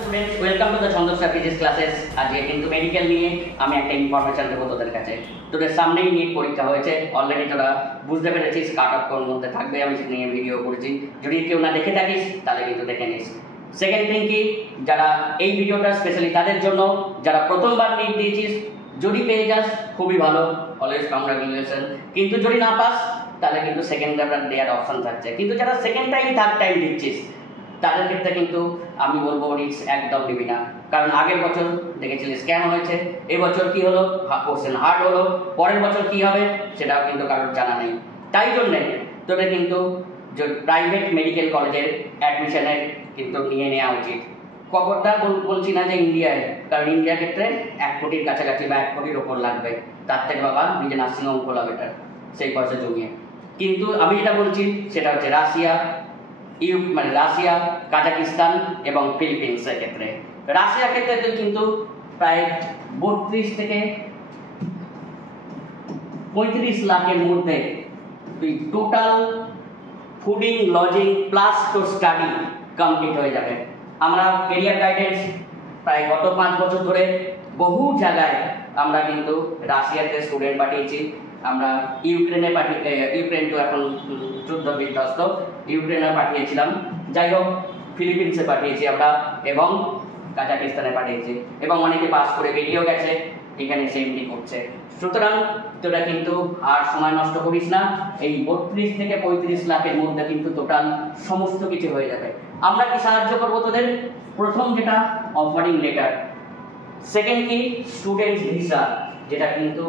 Students, welcome to the Chhandastar physics classes. আজকে কিন্তু medical নিয়ে আমি একটা ইনফরমেশন দেবো তোদের কাছে। তোদের সামনেই নিট পরীক্ষা হয়েছে, অলরেডি তোরা বুঝতে পেরেছিস কাট অফ কোন মধ্যে থাকবে। আমি সেটা নিয়ে ভিডিও করেছি, যদি কেউ না দেখে থাকিস তাহলে কিন্তু দেখে নিস। সেকেন্ড থিং কি, যারা এই ভিডিওটা স্পেশালি তাদের জন্য যারা প্রথমবার নিট দিয়েছিস, যদি পেয়ে যাস খুবই ভালো, অলওয়েজ কংগ্রাচুলেশন। কিন্তু যদি না পাস তাহলে কিন্তু সেকেন্ড টাইম দেওয়ার অপশন থাকছে। কিন্তু যারা সেকেন্ড টাইম থার্ড টাইম দিচ্ছিস তাদের ক্ষেত্রে কিন্তু আমি বলবো রিস্ক একদম নিবি না। কারণ আগের বছর দেখেছিলি স্ক্যাম হয়েছে, এবছর কি হলো, কোশ্চেন হার্ড হলো, পরের বছর কি হবে সেটাও কিন্তু কারোর জানা নেই। তাই জন্যে তোদের কিন্তু প্রাইভেট মেডিকেল কলেজের অ্যাডমিশনের কিন্তু নিয়ে নেওয়া উচিত। খবরদার বলছি না যে ইন্ডিয়ায়, কারণ ইন্ডিয়ার ক্ষেত্রে 1 কোটির কাছাকাছি বা 1 কোটির ওপর লাগবে। তার থেকে বাবা নিজে নার্সিংহোম খোলা বেটার, সেই পয়সা জমিয়ে। কিন্তু আমি যেটা বলছি সেটা হচ্ছে রাশিয়া, রাশিয়া, কাজাকিস্তান এবং ফিলিপিন্সের ক্ষেত্রে। রাশিয়ার ক্ষেত্রে কিন্তু প্রায় 32 থেকে 35 লাখের মধ্যে টোটাল ফুডিং, লজিং প্লাস তো স্টাডি কমপ্লিট হয়ে যাবে। আমরা কেরিয়ার গাইডেন্স প্রায় গত 5 বছর ধরে বহু জায়গায় আমরা কিন্তু রাশিয়াতে স্টুডেন্ট পাঠিয়েছি। আমরা ইউক্রেনে ইউক্রেন তো এখন যুদ্ধ বিধ্বস্ত, ইউক্রেনে পাঠিয়েছিলাম, যাই হোক ফিলিপিন্সে পাঠিয়েছি আমরা এবং কাজাকিস্তানে পাঠিয়েছি, এবং অনেকে পাস করে বেরিয়েও গেছে, এখানে সেমনি করছে। সুতরাং তোরা কিন্তু আর সময় নষ্ট করিস না, এই 32 থেকে 35 লাখের মধ্যে কিন্তু টোটাল সমস্ত কিছু হয়ে যাবে। আমরা কি সাহায্য করবো তোদের? প্রথম যেটা অফারিং লেটার, সেকেন্ড কি স্টুডেন্ট ভিসা, যেটা কিন্তু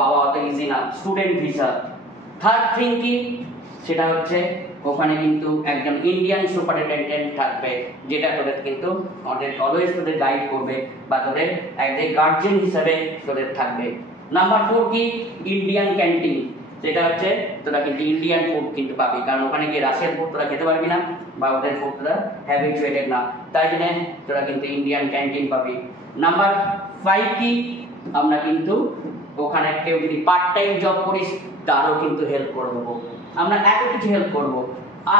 পাওয়া অত ইজি না, স্টুডেন্ট ভিসা। থার্ড থিং কি, সেটা হচ্ছে ওখানে কিন্তু একজন ইন্ডিয়ান সুপারিনটেন্ডেন্ট থাকবে, যেটা তোদের কিন্তু অলওয়েজ তোদের গাইড করবে বা তোদের একজন গার্জিয়ান হিসেবে তোদের থাকবে। নাম্বার 4 কি, ইন্ডিয়ান ক্যান্টিন, যেটা হচ্ছে তোরা কিন্তু ইন্ডিয়ান ফুড কিন্তু পাবি, কারণ ওখানে গিয়ে রাশিয়ান ফুড তোরা খেতে পারবি না বা ওদের ফুড তোরা হ্যাবিচুয়েটেড না, তাই জন্য তোরা কিন্তু ইন্ডিয়ান ক্যান্টিন পাবি। নাম্বার 5 কি, আমরা কিন্তু ওখানে কেউ যদি পার্ট টাইম জব করিস তারও কিন্তু হেল্প করে দেবো, আমরা এত কিছু হেল্প করব।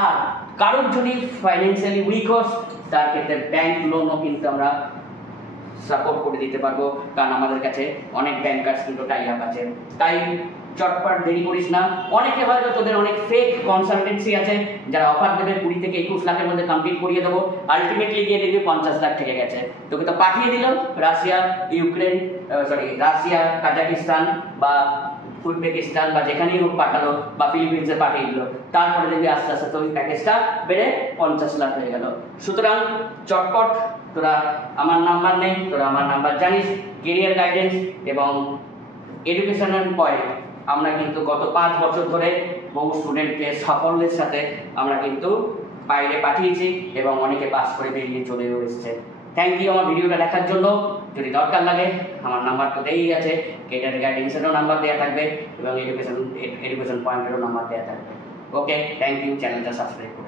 আর কারোর যদি ফাইন্যান্সিয়ালি উইক হোস তার ক্ষেত্রে ব্যাংক লোনও কিন্তু আমরা সাপোর্ট করে দিতে পারবো, কারণ আমাদের কাছে অনেক ব্যাংকার্স কিন্তু টাই আপ আছে। তাই চটপট দেরি করিস না। অনেকে হয়তো তোদের অনেক ফেক কনসালটেন্সি আছে যারা অফার দেবে 20 থেকে 21 লাখের মধ্যে কমপ্লিট করিয়ে দেবো, আলটিমেটলি গিয়ে দেখবি 50 লাখ থেকে গেছে। তোকে তো পাঠিয়ে দিল রাশিয়া, রাশিয়া, কাজাকিস্তান বা উজবেকিস্তান বা যেখানেই হোক পাঠালো, বা ফিলিপিন্সে পাঠিয়ে দিল, তারপরে দেখবি আস্তে আস্তে তো ওই প্যাকেজটা বেড়ে 50 লাখ হয়ে গেল। সুতরাং চটপট তোরা আমার নাম্বার নেই, তোরা আমার নাম্বার জানিস। কেরিয়ার গাইডেন্স এবং এডুকেশনাল পয়েন্ট আমরা কিন্তু গত 5 বছর ধরে বহু স্টুডেন্টকে সাফল্যের সাথে আমরা কিন্তু বাইরে পাঠিয়েছি এবং অনেকে পাস করে বেরিয়ে চলেও এসেছে। থ্যাংক ইউ আমার ভিডিওটা দেখার জন্য। যদি দরকার লাগে আমার নাম্বার তো দেই আছে, কেরিয়ার গাইডেন্সেরও নাম্বার দেওয়া থাকবে এবং এডুকেশন পয়েন্টেরও নাম্বার দেওয়া থাকবে। ওকে, থ্যাংক ইউ, চ্যানেলটা সাবস্ক্রাইব করুন।